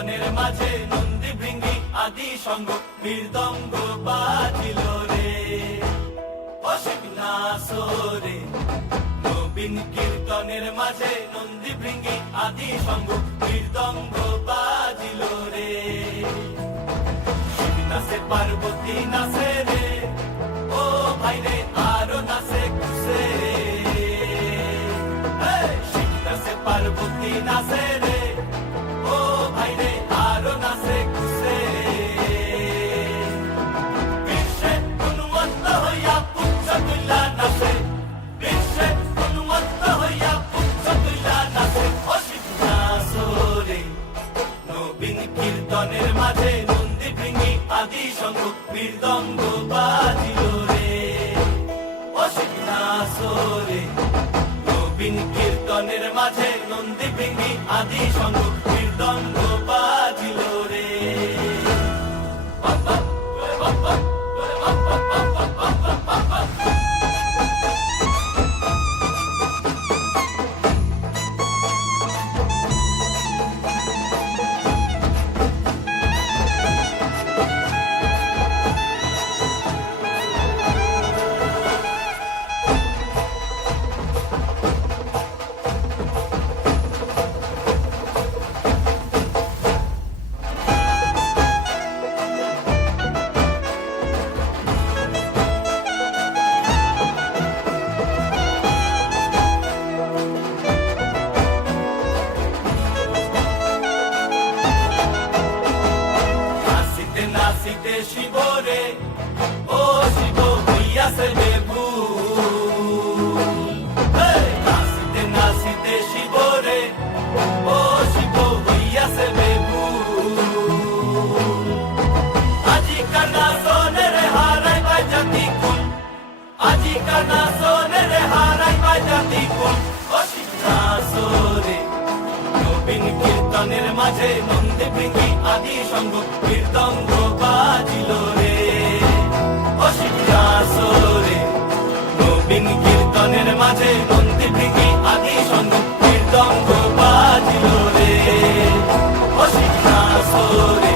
কীর্তনের মাঝে নন্দী ভৃঙ্গি আদি সঙ্গ মৃদঙ্গ বাজিল রে অসিক নাসরে নবীন কীর্তনের মাঝে নন্দী ভৃঙ্গি আদি সঙ্গ মৃদঙ্গ বাজিল রে শিব নাচে পার্বতী নাচে রে ও ভাই রে আরো নাচে কুসে শিব নাচে পার্বতী নাচে রে ও ভাই রে আরো নাচে কুসে বিশ্বে উন্মত্ত হইয়া পুচ্ছ তুল্লা নাচে বিশ্বে উন্মত্ত হইয়া পুচ্ছ তুল্লা নাচে অসিক নাচরে নবীন কীর্তনের মাঝে নন্দী ভৃঙ্গি আদি সঙ্গ মৃদঙ্গ বাজিল রে অসিক নাচরে নবীন কীর্তনের মাঝে নন্দী ভৃঙ্গি আদি সঙ্গ মৃদঙ্গ বাজিল রে নাচিতে শিব রে ও শিব হইয়াছে বেভুল নাচিতে নাচিতে শিব রে ও শিব হইয়াছে বেভুল আজিকার নাচনে রে হারাই বাই জাতি কুল আজিকার নাচনে রে হারাই বাই জাতি কুল অসিক নাচরে নবীন কীর্তনের মাঝে নন্দী ভৃঙ্গি আদি সঙ্গ মৃদঙ্গ বাজিল রে অসিক নাচরে নবীন কীর্তনের মাঝে নন্দী ভৃঙ্গি আদি সঙ্গ মৃদঙ্গ বাজিল রে অসিক নাচরে